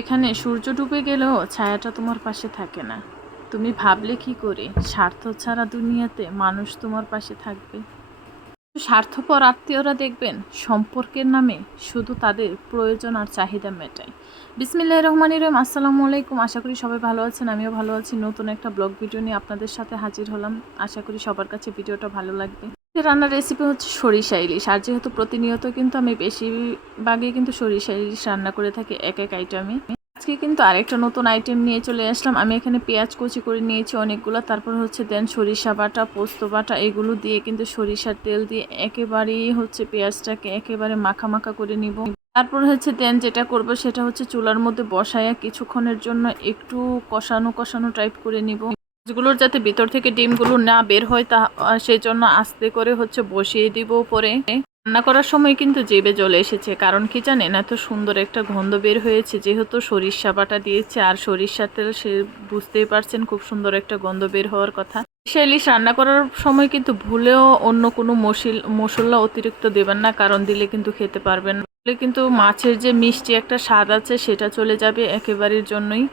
এখানে সূর্য ডুবে গেলেও ছায়াটা তোমার পাশে থাকে না। তুমি ভাবলে কি করে স্বার্থ ছাড়া দুনিয়াতে মানুষ তোমার পাশে থাকবে? স্বার্থপর আত্মীয়রা দেখবেন সম্পর্কের নামে শুধু তাদের প্রয়োজন আর চাহিদা মেটায়। বিসমিল্লাহির রহমানির রহিম। আসসালামু আলাইকুম। আশা করি সবাই ভালো আছেন, আমিও ভালো আছি। নতুন একটা ব্লগ ভিডিও নিয়ে আপনাদের সাথে হাজির হলাম। আশা করি সবার কাছে ভিডিওটা ভালো লাগবে। রান্নার রেসিপি হচ্ছে সরিষা ইলিশ। আর যেহেতু প্রতিনিয়ত কিন্তু আমি বেশিরভাগই কিন্তু সরিষা ইলিশ রান্না করে থাকি এক এক আইটেমে। আজকে কিন্তু আরেকটা নতুন আইটেম নিয়ে চলে আসলাম। আমি এখানে পেঁয়াজ কুচি করে নিয়েছি অনেকগুলো, তারপর হচ্ছে দেন সরিষা বাটা, পোস্ত বাটা, এগুলো দিয়ে কিন্তু সরিষার তেল দিয়ে একেবারেই হচ্ছে পেঁয়াজটাকে একেবারে মাখা মাখা করে নিব। তারপর হচ্ছে দেন যেটা করব সেটা হচ্ছে চুলার মধ্যে বসায়া কিছুক্ষণের জন্য একটু কষানো কষানো টাইপ করে নিব। মাছগুলোর যাতে ভিতর থেকে ডিমগুলো না বের হয় তা সেই জন্য আস্তে করে হচ্ছে বসিয়ে দিব উপরে। রান্না করার সময় কিন্তু জিভে চলে এসেছে, কারণ কি জানেন, এত সুন্দর একটা গন্ধ বের হয়েছে যেহেতু সরিষা বাটা দিয়েছে আর সরিষার তেল, সে বুঝতেই পারছেন খুব সুন্দর একটা গন্ধ বের হওয়ার কথা। ইলিশ রান্না করার সময় কিন্তু ভুলেও অন্য কোনো মশলা অতিরিক্ত দেবেন না, কারণ দিলে কিন্তু খেতে পারবেন না। কিন্তু মাছের যে মিষ্টি একটা স্বাদ আছে সেটা চলে যাবে একেবারের জন্যই।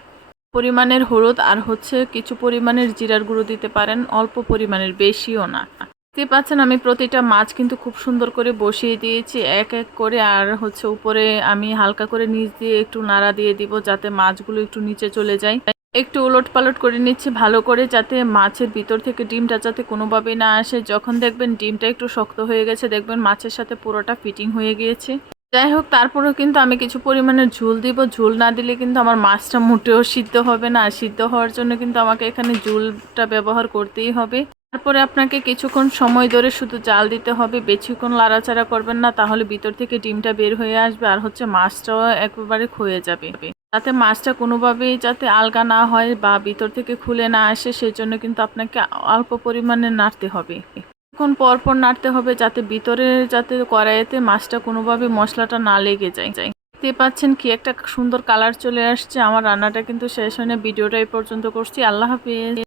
পরিমাণের হলুদ আর হচ্ছে কিছু পরিমাণের জিরার গুঁড়ো দিতে পারেন, অল্প পরিমাণের, বেশিও না। দেখতে পাচ্ছেন আমি প্রতিটা মাছ কিন্তু খুব সুন্দর করে বসিয়ে দিয়েছি এক এক করে। আর হচ্ছে উপরে আমি হালকা করে নিচ দিয়ে একটু নাড়া দিয়ে দিব যাতে মাছগুলো একটু নিচে চলে যায়। একটু উলট পালট করে নিচ্ছি ভালো করে, যাতে মাছের ভিতর থেকে ডিমটা যাতে কোনোভাবে না আসে। যখন দেখবেন ডিমটা একটু শক্ত হয়ে গেছে, দেখবেন মাছের সাথে পুরোটা ফিটিং হয়ে গিয়েছে। যাই হোক, তারপরেও কিন্তু আমি কিছু পরিমাণে ঝোল দিব। ঝোল না দিলে কিন্তু আমার মাছটা মোটেও সিদ্ধ হবে না। সিদ্ধ হওয়ার জন্য কিন্তু আমাকে এখানে ঝোলটা ব্যবহার করতেই হবে। তারপরে আপনাকে কিছুক্ষণ সময় ধরে শুধু জাল দিতে হবে, বেশিক্ষণ লাড়াচাড়া করবেন না, তাহলে ভিতর থেকে ডিমটা বের হয়ে আসবে আর হচ্ছে মাছটাও একেবারে ক্ষয়ে যাবে। যাতে মাছটা কোনোভাবেই যাতে আলগা না হয় বা ভিতর থেকে খুলে না আসে, সেই জন্য কিন্তু আপনাকে অল্প পরিমাণে নাড়তে হবে। এখন পরপর নাড়তে হবে যাতে ভিতরে যাতে কড়াইতে মাছটা কোনোভাবে মশলাটা না লেগে যায়। দেখতে পাচ্ছেন কি একটা সুন্দর কালার চলে আসছে। আমার রান্নাটা কিন্তু শেষ হয় না, ভিডিওটা এই পর্যন্ত করছি। আল্লাহ হাফেজ।